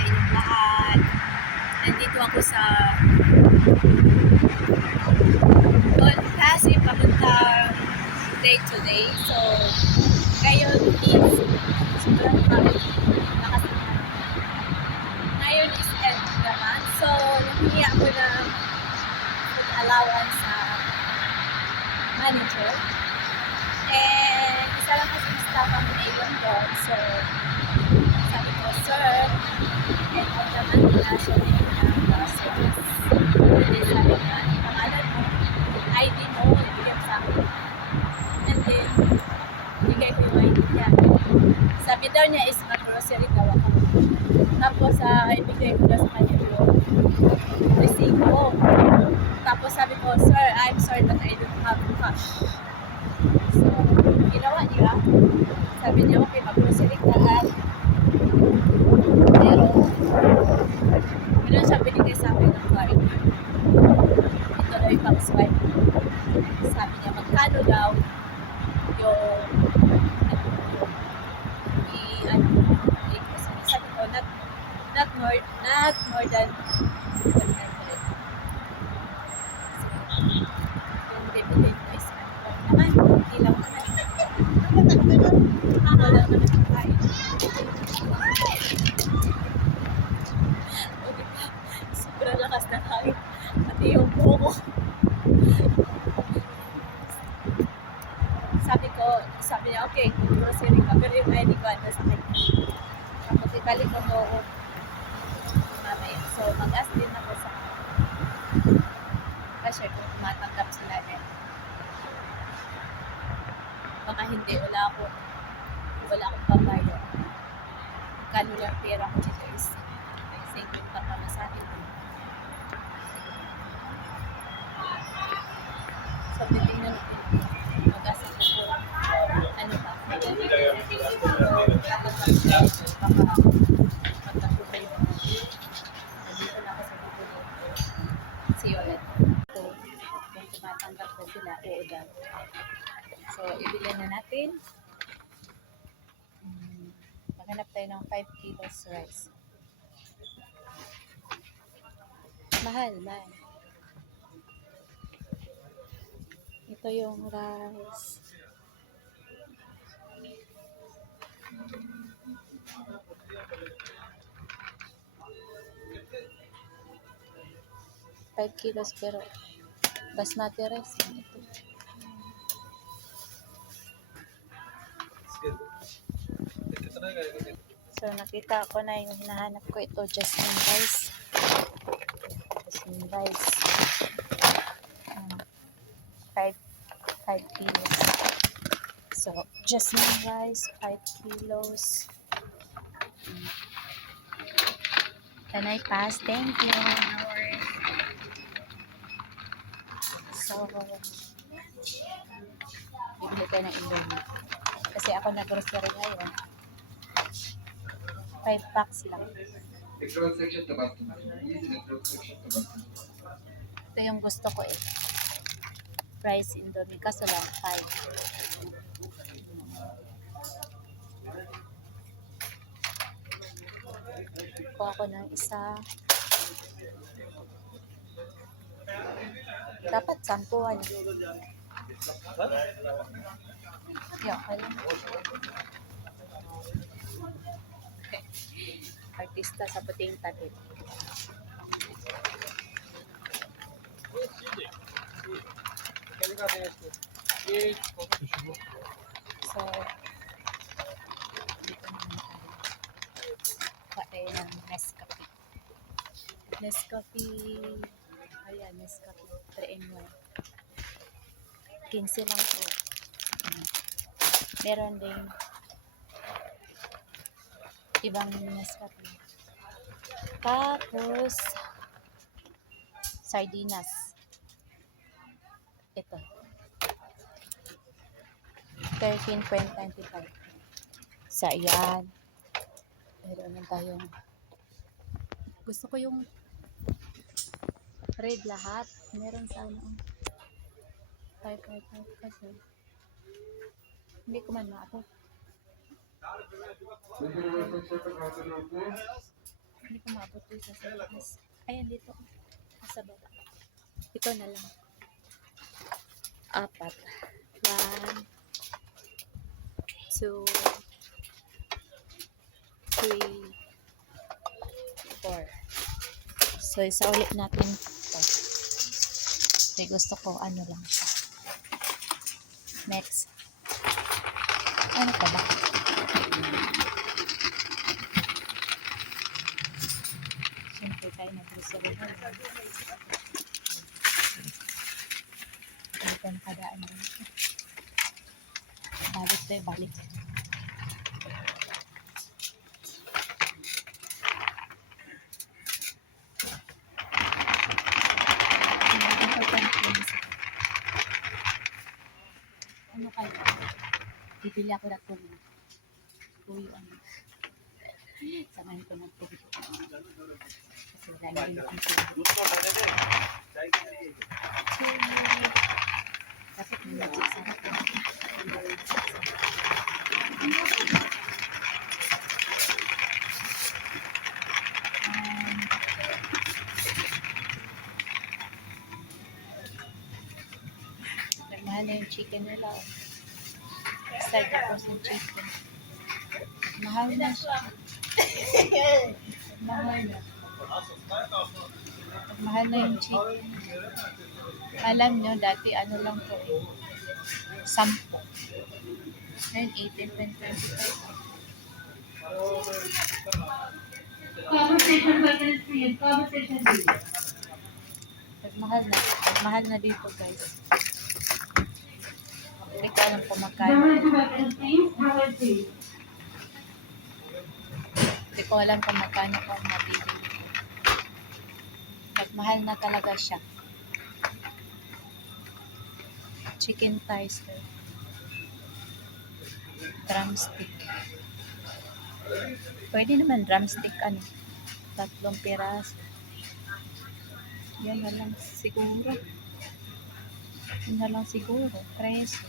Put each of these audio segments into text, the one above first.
sa inyong lahat. Nandito ako sa Pasig papuntang day. So, ngayon is sobrang lakas naman. Ngayon is end naman. So, nahingi ako ng allowance sa manager. And isa lang kasi staff ang naiwan doon. So, sabi ko, sir, end of the month na siya din ng groceries. Then sabi niya, pangalan mo, ID mo, ibigay mo sa akin. And then, ibigay ko yung ID niya. Sabi daw niya is mag-grocery daw ako. Tapos, ibigay ko daw sa kanya yung resibo. Tapos sabi ko, sir, I'm sorry but I don't have cash. So, ginawa niya. Sabi niya, okay, mag-grocery ka at pero, ganun siya binigay sa akin ng card. Ito daw yung pang-swipe. Sabi niya, magkano daw yung sabi ko, not more than 100. Yung dividend ko is naman, ilaw naman. Ako lang naman ang kain. Sobrang lakas na kain. Pati yung buho ko. Sabi niya, okay, grocery ka. Pero yung ID ko, ano sa akin. Tapos ibalik ko mo mamaya. So, mag-ask din ako sa cashier kung matanggap sila din. Baka hindi, wala akong pabayad. Kano lang pera ko dito is singkit pa pala sa akin. So, titignan natin. Mag-ask ako po. Ano ba? Baka magkakubay mo. Nandito na ako sa Google. See you ulit. So, kung tumatanggap na sila, oo daw. So, ibilan na natin. Maghanap tayo ng 5 kilos rice. Mahal. Ito yung rice. Five kilos pero basmati rice yan ito. So nakita ko na yung hinahanap ko, ito jasmine rice. Jasmine rice. 5 kilos. So jasmine rice 5 kilos. Can I pass? Thank you. So, bibili tayo ng Indomie. Kasi ako nag-grocery ngayon. 5 packs lang. Ito yung gusto ko eh. Rice Indomie. Kaso lang 5. Kuha ko ng isa. Dapat sampuan. Yeah, okay lang. Artista sa puting tabi. So, dito naman tayo. Patay ng Nescafe. Ayan, Nescafe 3-in-1. 15 lang po. Meron din ibang Nescafe. Tapos sardinas. Ito. 13.95. Sa yan. Meron naman tayong gusto ko yung red lahat. Meron sana. 5 kasi. Hindi ko man maabot. Hindi ko maabot dito sa taas. Ayan dito. Sa baba. Ito na lang. 4. 1, 2, 3, 4. So, isa ulit natin ito. Kasi gusto ko ano lang siya. Next. Ano pa ba? Siyempre tayo nag-grocery na lang. Dito nakadaan din. Balik tayo, balik. Ano kayo? Bibili ako ng tuloy. Tuloy ano. Samahin ko ng tuloy. Kasi wala din akong tuloy. Kasi kung nagsisarap ko. Mahal na yung chicken nila. Excited ako sa chicken. Mahal na siya. Mahal na. Mahal na yung chicken. Alam nyo, dati ano lang to eh. 10. Ngayon, 18.25. Conversation maintenance please. Conversation please. Mahal na dito guys. Hindi ko alam kung magkano. Maintenance please. Howard please. Hindi ko alam kung magkano ko mabili. Mahal na talaga siya. Chicken thighs. Drumstick. Pwede naman drumstick 3 piraso. Yan na lang siguro. Yan na lang siguro. Preso.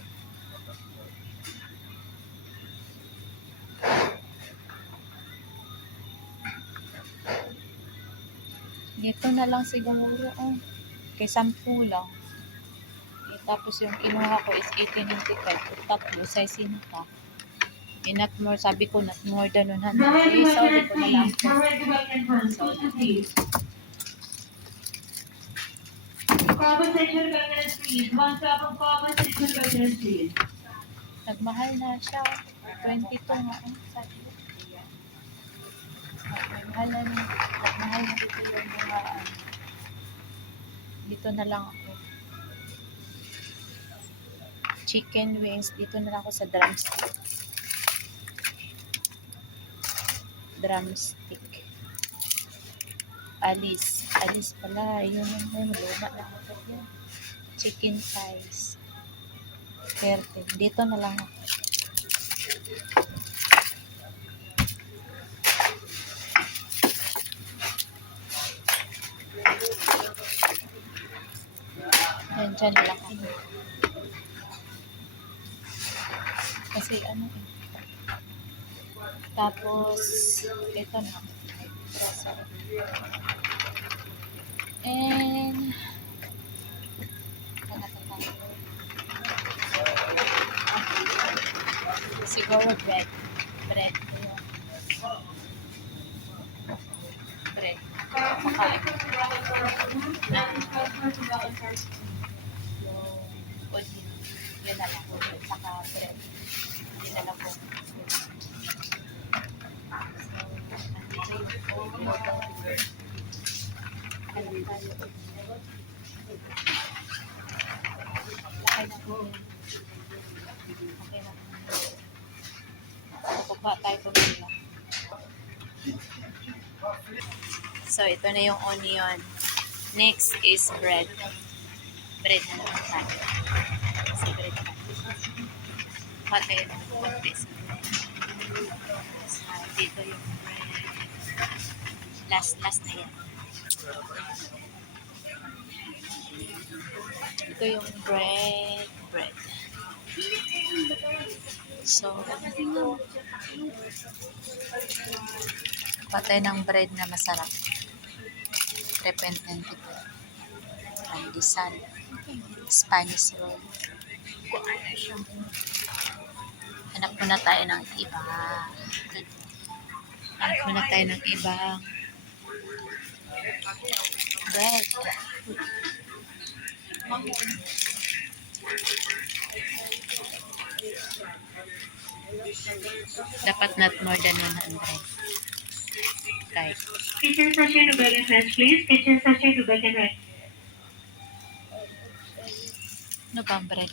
Dito na lang siguro. Oh. Kay 10 lang. Tapos yung kinuha ko is 18.95. Tatlo, size ka. Not more, sabi ko, not more than 100. So, hindi ko na lang. Conversation maintenance please. One stop of conversation maintenance please. Nagmahal na siya. 22 nga. Sabi ko. Nagmahal na dito yung mga dito na lang ako. Chicken wings. Dito na lang ako sa drumstick. Alis pala, yun yung luma na ako yan. Chicken thighs 30. Dito na lang ako. Dyan lang ako. Kasi ano eh. Tapos ito na. And siguro bread. Bread. Yun na lang. Saka bread. Yun na lang po. Laki na po. Okay na. Kukuha tayo po nila. So, ito na yung onion. Next is bread. Bread na naman tayo. Kasi bread na. Kuha tayo ng konti sa bread. Dito yung last na yan. Ito yung bread. So, Patay ng bread na masarap. 3.95. Pandesal. Spanish roll. Hanap muna tayo ng iba. Hanap muna tayo ng ibang bread. Dapat not more than 100. Right. Kitchen sachet to bag and rice, please. Kitchen sachet to bag and rice. Ano bang bread?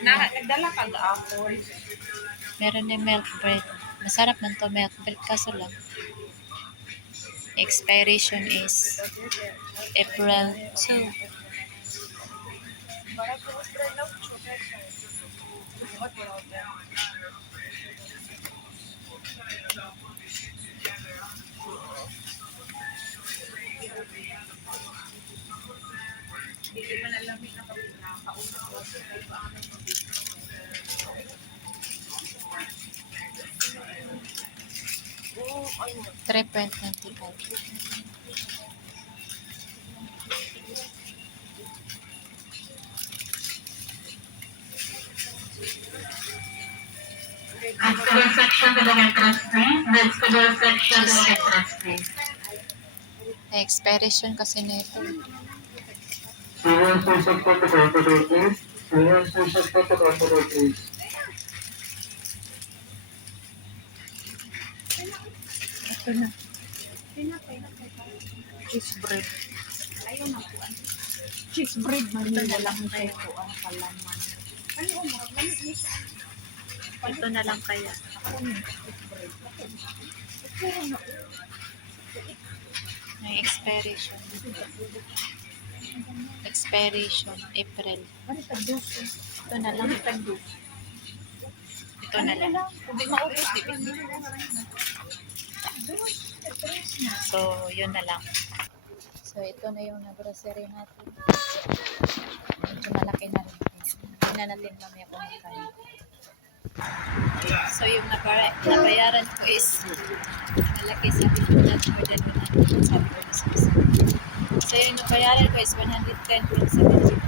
Nagdala ka gahapon. Meron din milk bread. Masarap man to milk bread. Kaso lang, expiration is April 2. Hindi man alam na kauna. 3.95. Vegetable section to the entrance, please. Vegetable section to the entrance, please. May expiration kasi nito. Senior social to the counter, please. Senior social to the counter, please. Ito na. Cheese bread. Ayaw na po. Cheese bread. Manila lang kayo po ang palaman. Ano mo? Lamit niya siya. Ito na lang kaya. May expiration. Expiration, April. Ano tagdos? Ito na lang. Ito na lang. Hindi maubos. So, yun na lang. So, ito na yung grocery natin. Medyo malaki na rin. Hindi na natin mamaya kumakain. So, yung nabayaran ko is malaki, sabi ko na more than 100. Sabi ko na sa isa. So, yung nabayaran ko is 110.70.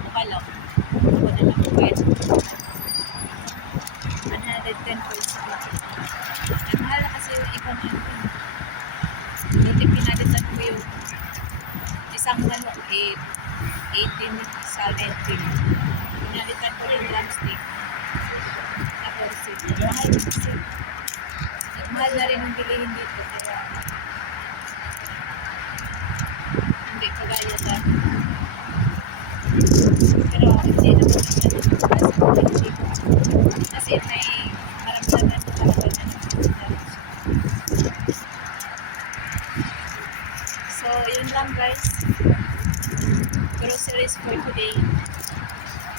Mukha lang. Ako na lang ko guys. 110.70. Mahal na kasi yung iba natin. Dito pinalitan ko yung isang ano, 18 sa 19. Pinalitan ko yung drumstick. Tapos, mahal na kasi. Mahal na rin ang bilihin dito. Kaya, hindi ko gaya dati. Pero, hindi na po siya nagpapasok. Kasi may maramdaman ko talaga na so, yun lang guys. Groceries for today.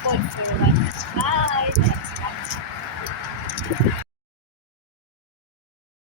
Food for one. Bye! Thanks.